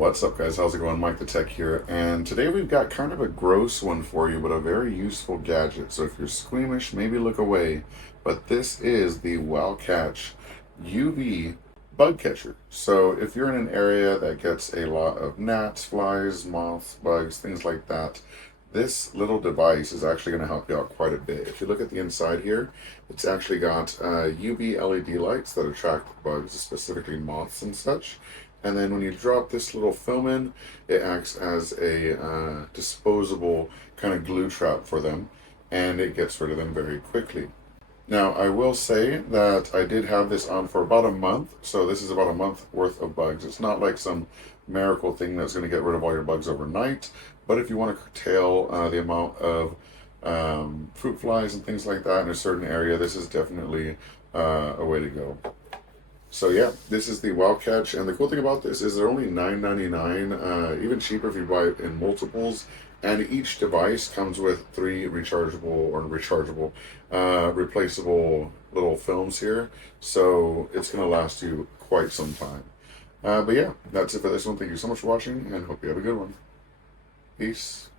What's up, guys? How's it going? MikeTheTech here, and today we've got kind of a gross one for you, but a very useful gadget. So if you're squeamish, maybe look away. But this is the WowCatch UV bug catcher. So if you're in an area that gets a lot of gnats, flies, moths, bugs, things like that, this little device is actually going to help you out quite a bit. If you look at the inside here, it's actually got UV LED lights that attract bugs, specifically moths and such. And then when you drop this little film in, it acts as a disposable kind of glue trap for them, and it gets rid of them very quickly. Now, I will say that I did have this on for about a month, so this is about a month worth of bugs. It's not like some miracle thing that's going to get rid of all your bugs overnight, but if you want to curtail the amount of fruit flies and things like that in a certain area, this is definitely a way to go. So yeah, this is the WowCatch, and the cool thing about this is they're only $9.99, even cheaper if you buy it in multiples, and each device comes with 3 replaceable little films here, so it's going to last you quite some time. But yeah, that's it for this one. Thank you so much for watching, and hope you have a good one. Peace.